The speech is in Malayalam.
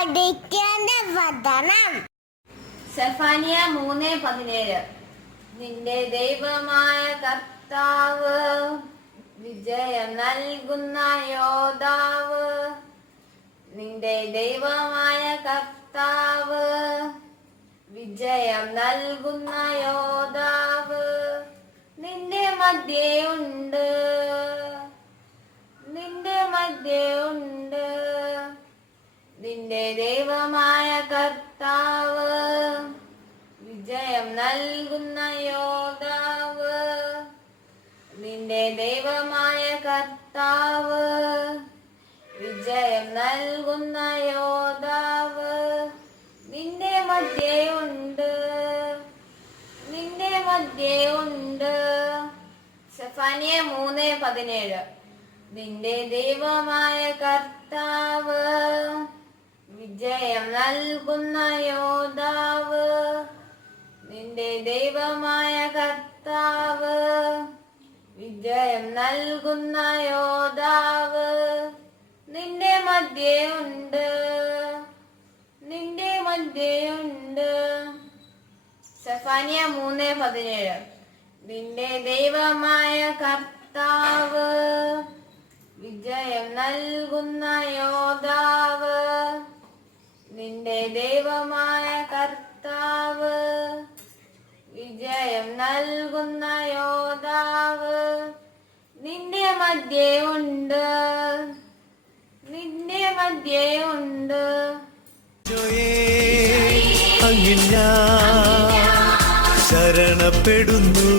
പഠിക്കേണ്ട സെഫാനിയ മൂന്ന് പതിനേഴ്. നിന്റെ ദൈവമായ കർത്താവ് വിജയം നൽകുന്ന യോദ്ധാവ്. നിന്റെ ദൈവമായ കർത്താവ് വിജയം നൽകുന്ന യോദ്ധാവ്. നിന്റെ മധ്യയുണ്ട് നിന്റെ മധ്യയുണ്ട് നിന്റെ ദൈവമായ കർത്താവ്. വിജയം നൽകുന്ന യോദ്ധാവ്. നിന്റെ ദൈവമായ കർത്താവ്. വിജയം നൽകുന്ന യോദ്ധാവ്. നിന്റെ മധ്യയുണ്ട് നിന്റെ മധ്യയുണ്ട് സെഫാനിയ മൂന്ന് പതിനേഴ്. നിന്റെ ദൈവമായ കർത്താവ്. വിജയം നൽകുന്ന യോദ്ധാവ് നിന്റെ ദൈവമായ കർത്താവ്. വിജയം നൽകുന്ന യോദ്ധാവ് നിന്റെ മധ്യയുണ്ട് നിന്റെ മധ്യയുണ്ട് സഫാനിയ മൂന്ന് പതിനേഴ്. നിന്റെ ദൈവമായ കർത്താവ്. വിജയം നൽകുന്ന യോദ്ധാവ്. നിന്റെ ദൈവമായ കർത്താവ് വിജയം നൽകുന്ന യോദ്ധാവ് നിന്റെ മധ്യേ ഉണ്ട്. നിന്റെ മധ്യേ ഉണ്ട്. ശരണപ്പെടുന്നു.